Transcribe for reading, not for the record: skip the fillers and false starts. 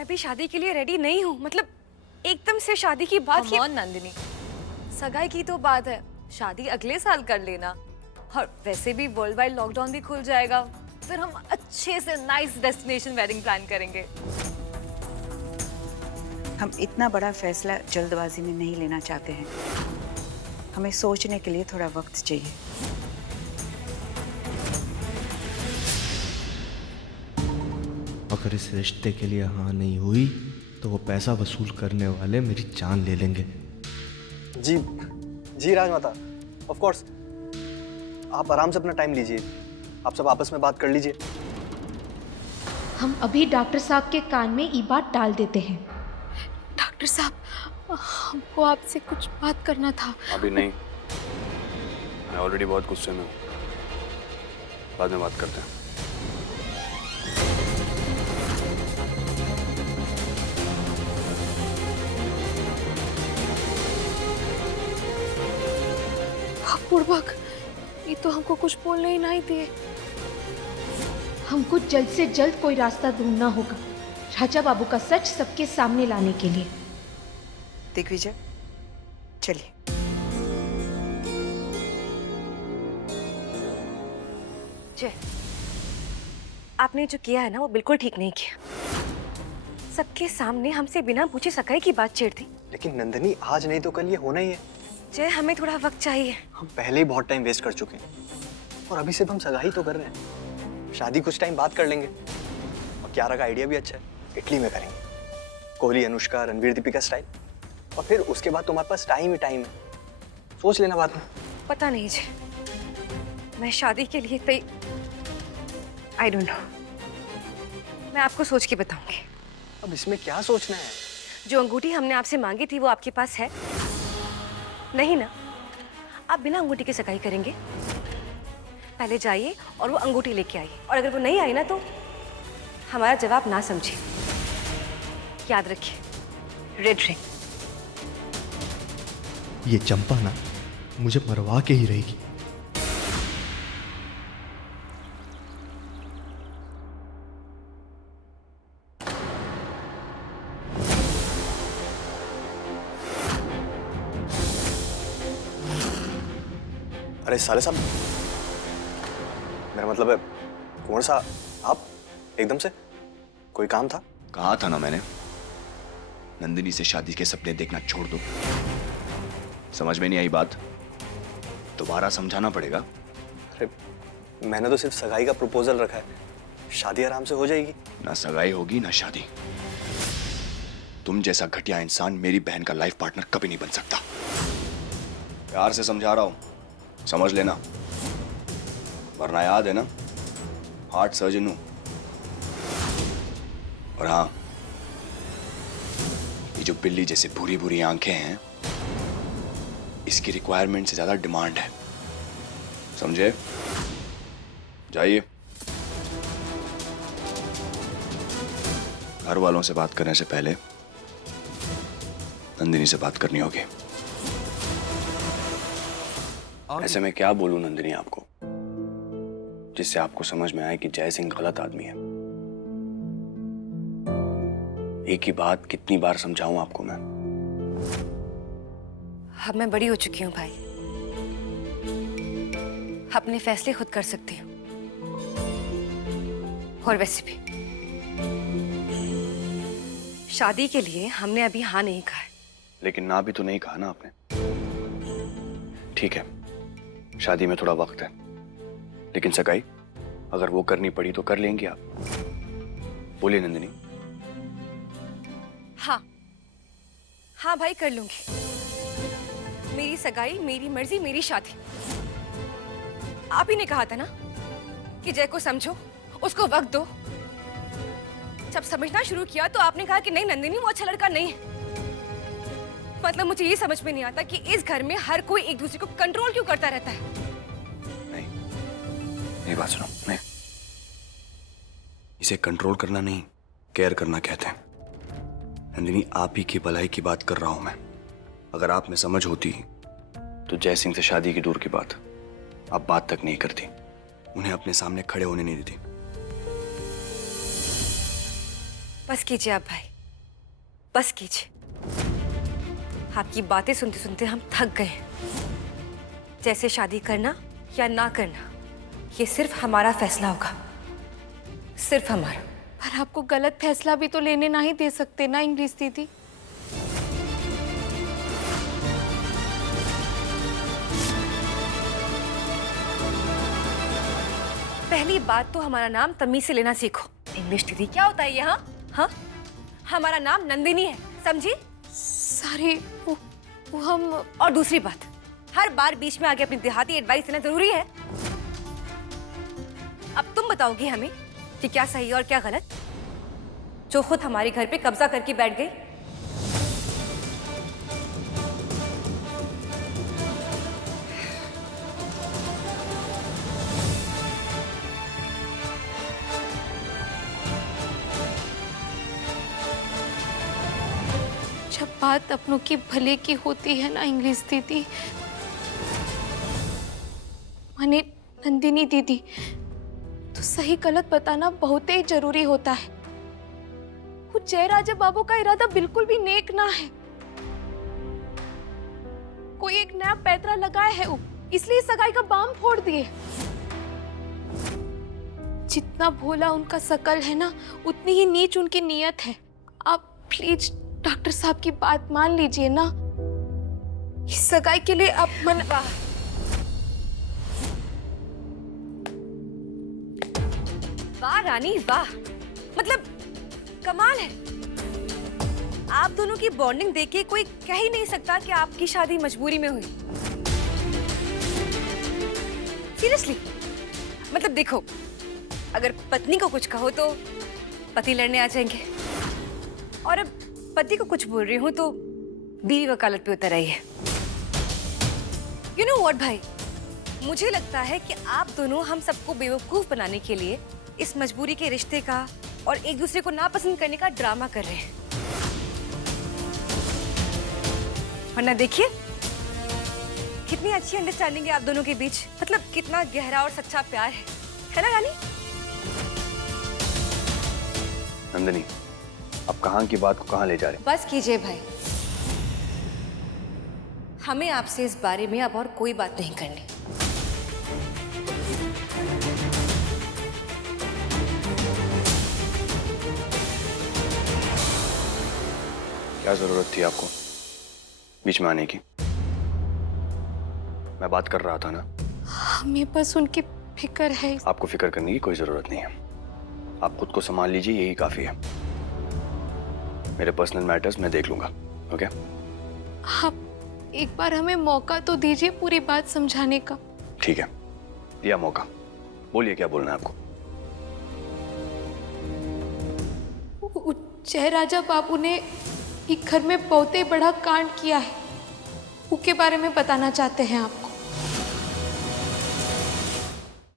मैं भी शादी के लिए रेडी नहीं हूँ। मतलब एकदम से शादी की बात ही। कौन नंदिनी, सगाई की तो बात है, शादी अगले साल कर लेना। और वैसे भी वर्ल्ड वाइड लॉकडाउन भी खुल जाएगा, फिर हम अच्छे से नाइस डेस्टिनेशन वेडिंग प्लान करेंगे। हम इतना बड़ा फैसला जल्दबाजी में नहीं लेना चाहते हैं। हमें सोचने के लिए थोड़ा वक्त चाहिए। अगर इस रिश्ते के लिए हाँ नहीं हुई तो वो पैसा वसूल करने वाले मेरी जान ले लेंगे। जी जी राजमाता, ऑफ कोर्स आप आराम से अपना टाइम लीजिए, आप सब आपस में बात कर लीजिए। हम अभी डॉक्टर साहब के कान में ये बात डाल देते हैं। डॉक्टर साहब, हमको आपसे कुछ बात करना था। अभी नहीं, मैं ऑलरेडी बहुत गुस्से में हूँ, बाद में बात करते हैं। पूर्वक, ये तो हमको कुछ बोलने ही नहीं दिए। हमको जल्द से जल्द कोई रास्ता ढूंढना होगा राजा बाबू का सच सबके सामने लाने के लिए। दिग्विजय, चलिए। जय, आपने जो किया है ना वो बिल्कुल ठीक नहीं किया। सबके सामने हमसे बिना पूछे सगाई की बात छेड़ दी। लेकिन नंदिनी, आज नहीं तो कल ये होना ही है। जय, हमें थोड़ा वक्त चाहिए। हम पहले ही बहुत टाइम वेस्ट कर चुके हैं और अभी सिर्फ हम सगाई तो कर रहे हैं। शादी कुछ टाइम बाद कर लेंगे। और क्यारा का आइडिया भी अच्छा है, इटली में करेंगे, कोहली, अनुष्का, रणवीर, दीपिका स्टाइल। और फिर उसके बाद तुम्हारे पास टाइम ही टाइम है, सोच लेना बाद में। पता नहीं जय, मैं शादी के लिए आई डोंट नो। मैं आपको सोच के बताऊंगी। अब इसमें क्या सोचना है? जो अंगूठी हमने आपसे मांगी थी वो आपके पास है? नहीं ना? आप बिना अंगूठी के सगाई करेंगे? पहले जाइए और वो अंगूठी लेके आइए, और अगर वो नहीं आई ना तो हमारा जवाब ना समझिए। याद रखिए, रेड रिंग। ये चंपा ना मुझे मरवा के ही रहेगी। अरे साले साहब, मेरा मतलब है, कौन सा आप एकदम से? कोई काम था? कहा था ना मैंने, नंदिनी से शादी के सपने देखना छोड़ दो। समझ में नहीं आई बात? दोबारा समझाना पड़ेगा। अरे मैंने तो सिर्फ सगाई का प्रपोजल रखा है, शादी आराम से हो जाएगी। ना सगाई होगी ना शादी। तुम जैसा घटिया इंसान मेरी बहन का लाइफ पार्टनर कभी नहीं बन सकता। प्यार से समझा रहा हूं, समझ लेना, वरना याद है ना, हार्ट सर्जन हूं। और हाँ, ये जो बिल्ली जैसे भूरी भूरी आंखें हैं, इसकी रिक्वायरमेंट से ज्यादा डिमांड है, समझे? जाइए। घर वालों से बात करने से पहले नंदिनी से बात करनी होगी। ऐसे में क्या बोलूं नंदिनी आपको, जिससे आपको समझ में आए कि जय सिंह गलत आदमी है। एक ही बात कितनी बार समझाऊं आपको मैं? अब मैं बड़ी हो चुकी हूँ भाई, अपने फैसले खुद कर सकती हूँ। और वैसे भी शादी के लिए हमने अभी हाँ नहीं कहा है। लेकिन ना भी तो नहीं कहा ना आपने। ठीक है, शादी में थोड़ा वक्त है, लेकिन सगाई अगर वो करनी पड़ी तो कर लेंगे आप। बोलिए नंदिनी। हाँ हाँ भाई, कर लूंगी। मेरी सगाई, मेरी मर्जी, मेरी शादी। आप ही ने कहा था ना कि जय को समझो, उसको वक्त दो। जब समझना शुरू किया तो आपने कहा कि नहीं नंदिनी, वो अच्छा लड़का नहीं है। मतलब मुझे ये समझ में नहीं आता कि इस घर में हर कोई एक दूसरे को कंट्रोल क्यों करता रहता है। नहीं, बात सुनो, नहीं, इसे कंट्रोल करना नहीं, केयर करना कहते हैं। नंदिनी, आप ही की भलाई की बात कर रहा हूं मैं। अगर आप में समझ होती तो जय सिंह से शादी की दूर की बात, आप बात तक नहीं करती, उन्हें अपने सामने खड़े होने नहीं देती। बस कीजिए आप भाई, बस कीजिए। आपकी बातें सुनते सुनते हम थक गए हैं। जैसे शादी करना या ना करना, ये सिर्फ हमारा फैसला होगा, सिर्फ हमारा। पर आपको गलत फैसला भी तो लेने नहीं दे सकते ना इंग्लिश दीदी। पहली बात तो हमारा नाम तमीज से लेना सीखो। इंग्लिश दीदी क्या होता है ये? हाँ हाँ, हमारा नाम नंदिनी है, समझी? सारी वो हम। और दूसरी बात, हर बार बीच में आके अपनी देहाती एडवाइस देना जरूरी है? अब तुम बताओगी हमें कि क्या सही है और क्या गलत, जो खुद हमारे घर पे कब्जा करके बैठ गई। जब बात अपनों की भले की होती है ना इंग्लिश दीदी, माने नंदिनी दीदी, तो सही गलत बताना बहुत ही जरूरी होता है। वो जयराजा बाबू का इरादा बिल्कुल भी नेक ना है। कोई एक नया पैतरा लगाया है वो, इसलिए सगाई का बाम फोड़ दिए। जितना भोला उनका शकल है ना, उतनी ही नीच उनकी नीयत है। आप प्लीज डॉक्टर साहब की बात मान लीजिए ना। इस सगाई के लिए आप मन। वाह रानी वाह, मतलब कमाल है। आप दोनों की बॉन्डिंग देख के कोई कह ही नहीं सकता कि आपकी शादी मजबूरी में हुई। सीरियसली, मतलब देखो, अगर पत्नी को कुछ कहो तो पति लड़ने आ जाएंगे, और अब पति को कुछ बोल रही हूं तो बीवी वकालत पे उतर आई है। यू नो व्हाट भाई, मुझे लगता है कि आप दोनों हम सबको बेवकूफ बनाने के लिए इस मजबूरी के रिश्ते का और एक दूसरे को नापसंद करने का ड्रामा कर रहे हैं। वरना देखिए कितनी अच्छी अंडरस्टैंडिंग है आप दोनों के बीच, मतलब कितना गहरा और सच्चा प्यार है ना रानी? नंदिनी, अब कहाँ की बात को कहाँ ले जा रहे हैं? बस कीजिए भाई, हमें आपसे इस बारे में अब और कोई बात नहीं करनी। क्या जरूरत थी आपको बीच में आने की? मैं बात कर रहा था ना। हमें बस उनकी फिक्र है। आपको फिक्र करने की कोई जरूरत नहीं है। आप खुद को संभाल लीजिए, यही काफी है। मेरे पर्सनल मैटर्स मैं देख लूंगा, ओके? आप एक बार हमें मौका तो दीजिए पूरी बात समझाने का। ठीक है, दिया मौका। बोलिए क्या बोलना है आपको। जयराजा बाबू ने एक घर में बहुत ही बड़ा कांड किया है, उसके बारे में बताना चाहते हैं आप।